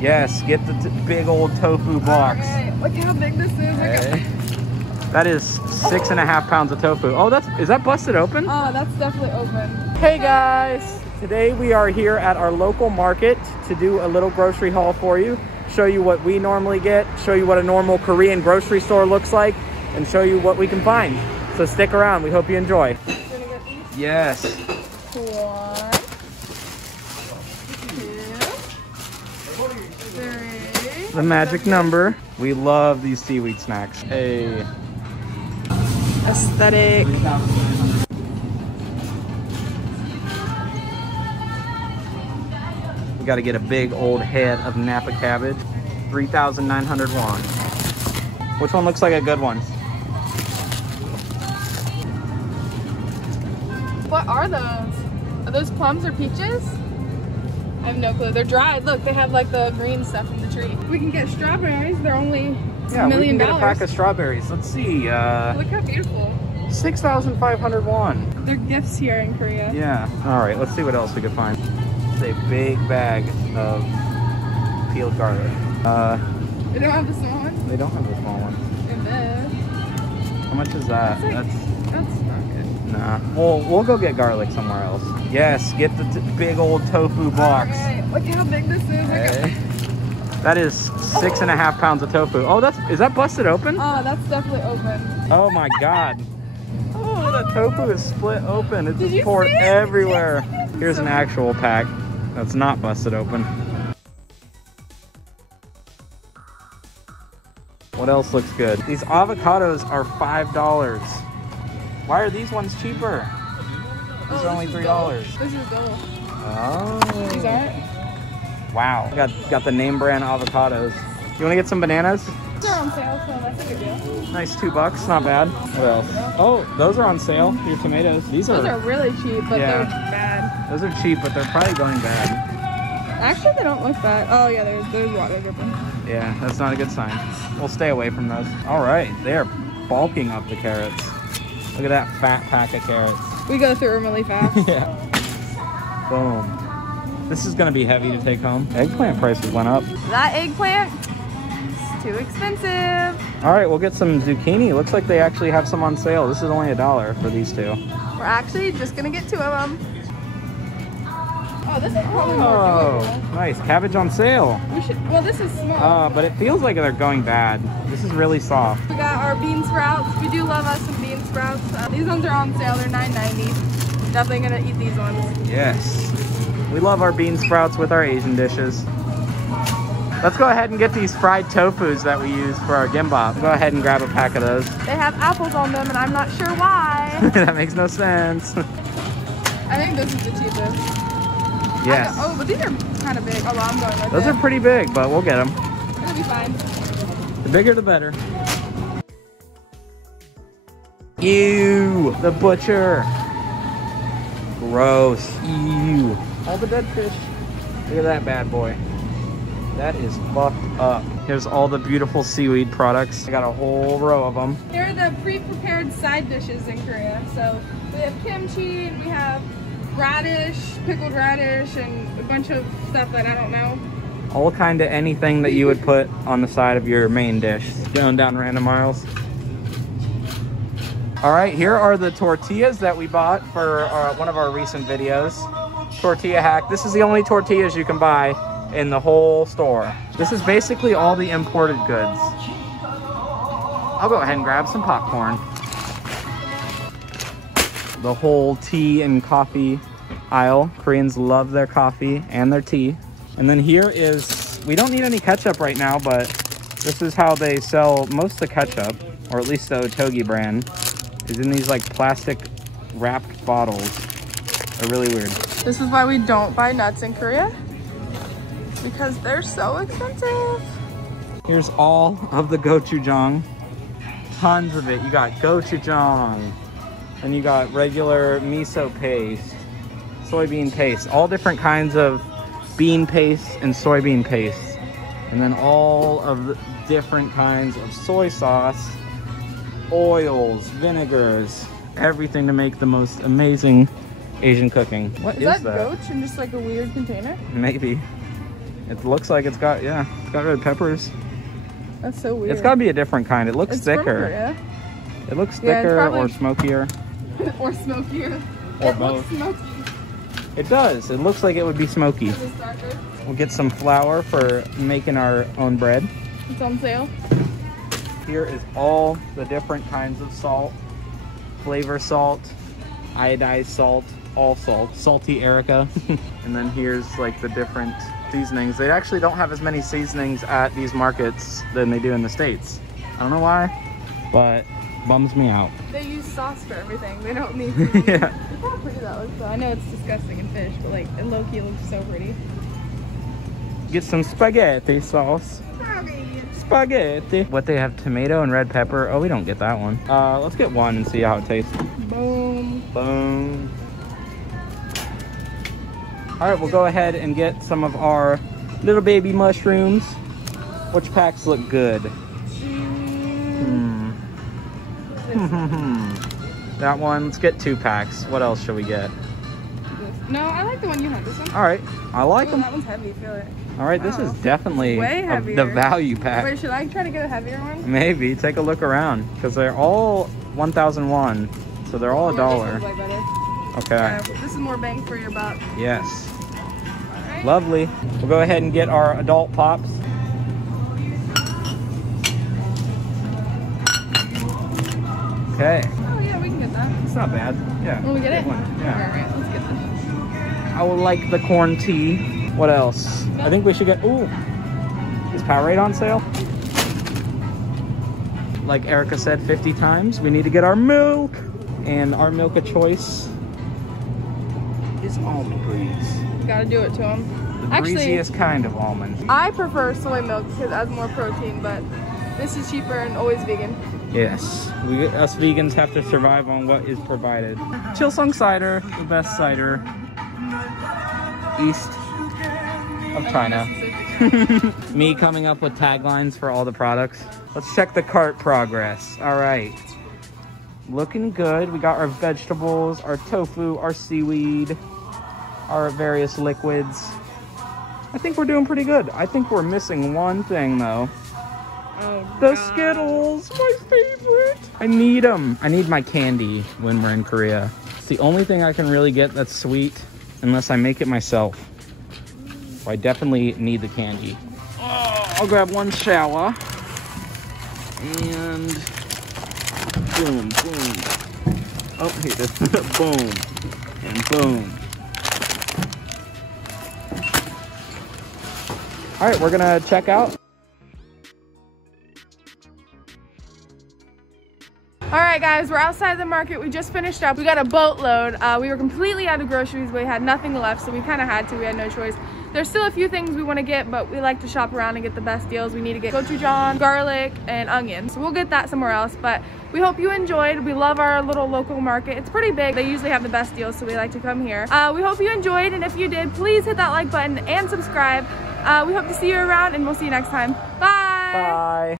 Yes, get the big old tofu box. Right. Look how big this is. Okay. That is 6.5 pounds of tofu. Oh, is that busted open? Oh, that's definitely open. Hey guys, today we are here at our local market to do a little grocery haul for you. Show you what we normally get, show you what a normal Korean grocery store looks like, and show you what we can find. So stick around, we hope you enjoy. You're gonna get these? Yes. 1, 2, 3. The magic number. We love these seaweed snacks. Hey. Aesthetic. We gotta get a big old head of Napa cabbage. 3,900 won. Which one looks like a good one? What are those? Are those plums or peaches? I have no clue. They're dried. Look, they have like the green stuff from the tree. We can get strawberries. They're only $1 million. We can get a pack of strawberries. Let's see. Look how beautiful. 6,500 won. They're gifts here in Korea. Yeah. All right, let's see what else we can find. It's a big bag of peeled garlic. They don't have the small ones? They don't have the small ones. And this. How much is that? That's not good. Nah. We'll go get garlic somewhere else. Yes, get the big old tofu box. Alright, look how big this is. Okay. That is 6.5 pounds of tofu. Oh, is that busted open? Oh, that's definitely open. Oh my god. Oh, the tofu is split open. It's Did just you poured see it? everywhere. Here's an actual pack that's not busted open. What else looks good? These avocados are $5. Why are these ones cheaper? These are only $3. This is gold. Oh. These aren't? Wow. Got the name brand avocados. You want to get some bananas? They're on sale, so that's a good deal. Nice, $2, not bad. What else? Oh, those are on sale. Your tomatoes. Those are really cheap, but Yeah. they're bad. Those are cheap, but they're probably going bad. Actually, they don't look bad. Oh yeah, there's water dripping. Yeah, that's not a good sign. We'll stay away from those. All right, they're bulking up the carrots. Look at that fat pack of carrots. We go through them really fast. Yeah. Boom. This is gonna be heavy to take home. Eggplant prices went up. That eggplant is too expensive. All right, we'll get some zucchini. Looks like they actually have some on sale. This is only $1 for these two. We're actually just gonna get 2 of them. Oh, this is probably more Oh, doable. nice. Cabbage on sale. Well, this is small. But it feels like they're going bad. This is really soft. We got our bean sprouts. We do love us some bean sprouts. These ones are on sale. They're $9.90. Definitely gonna eat these ones. Yes. We love our bean sprouts with our Asian dishes. Let's go ahead and get these fried tofus that we use for our gimbap. Go ahead and grab a pack of those. They have apples on them, and I'm not sure why. That makes no sense. I think this is the cheapest. Yes. Oh, but these are kind of big. Oh, well, I'm going with Those it. are pretty big, but we'll get them. It'll be fine. The bigger, the better. Ew, the butcher. Gross. Ew. All the dead fish. Look at that bad boy. That is fucked up. Here's all the beautiful seaweed products. I got a whole row of them. They're the pre-prepared side dishes in Korea. So we have kimchi, and we have radish, pickled radish, and a bunch of stuff that I don't know. All kind of anything that you would put on the side of your main dish. Going down random aisles. All right, here are the tortillas that we bought for one of our recent videos. Tortilla hack. This is the only tortillas you can buy in the whole store. This is basically all the imported goods. I'll go ahead and grab some popcorn. The whole tea and coffee aisle. Koreans love their coffee and their tea. And then here is, we don't need any ketchup right now, but this is how they sell most of the ketchup, or at least the Otogi brand, is in these like plastic wrapped bottles. They're really weird. This is why we don't buy nuts in Korea, because they're so expensive. Here's all of the gochujang. Tons of it. You got gochujang, and you got regular miso paste, soybean paste, all different kinds of bean paste and soybean paste. And then all of the different kinds of soy sauce, oils, vinegars, everything to make the most amazing Asian cooking. What is that? Goch in just like a weird container? Maybe. It looks like it's got, yeah, it's got red peppers. That's so weird. It's got to be a different kind. It looks thicker. Yeah. It looks thicker or smokier. Or smokier. Or it both. Looks smoky. It does. It looks like it would be smoky. We'll get some flour for making our own bread. It's on sale. Here is all the different kinds of salt. Flavor salt, iodized salt, all salt, salty Erica. And then here's like the different seasonings. They actually don't have as many seasonings at these markets than they do in the States. I don't know why, but bums me out. They use sauce for everything. They don't need to. Yeah. Look how pretty that looks though. I know it's disgusting in fish, but like it low-key looks so pretty. Get some spaghetti sauce. Spaghetti. What, they have tomato and red pepper? Oh, we don't get that one. Let's get one and see how it tastes. Boom. Boom. All right, we'll go ahead and get some of our little baby mushrooms. Which packs look good? That one. Let's get 2 packs. What else should we get? No, I like the one you have. This one. All right, I like them. That one's heavy. Feel it. All right, this is definitely way heavier. the value pack. Wait, should I try to get a heavier one? Maybe. Take a look around because they're all 1,001, so they're all $1. Way better. Okay. This is more bang for your buck. Yes. All right. Lovely. We'll go ahead and get our adult pops. Okay. Oh yeah, we can get that. It's not bad. Yeah. Want to get it? One. Yeah. All right, let's get this. I would like the corn tea. What else? I think we should get, ooh, is Powerade on sale? Like Erica said 50 times, we need to get our milk. And our milk of choice is almond breeze. Gotta do it to them. The breeziest kind of almond. I prefer soy milk because it has more protein, but this is cheaper and always vegan. Yes, us vegans have to survive on what is provided. Chilsung cider, the best cider east of China. Me coming up with taglines for all the products. Let's check the cart progress. All right, looking good. We got our vegetables, our tofu, our seaweed, our various liquids. I think we're doing pretty good. I think we're missing one thing though. Oh, the Skittles, my favorite. I need them. I need my candy when we're in Korea. It's the only thing I can really get that's sweet unless I make it myself. So I definitely need the candy. Oh, I'll grab one shower. And boom, boom. Oh, here it is. Boom. And boom. All right, we're gonna check out. All right, guys, we're outside the market. We just finished up. We got a boatload. We were completely out of groceries. We had nothing left, so we kind of had to. We had no choice. There's still a few things we want to get, but we like to shop around and get the best deals. We need to get gochujang, garlic, and onions. So we'll get that somewhere else, but we hope you enjoyed. We love our little local market. It's pretty big. They usually have the best deals, so we like to come here. We hope you enjoyed, and if you did, please hit that like button and subscribe. We hope to see you around, and we'll see you next time. Bye! Bye!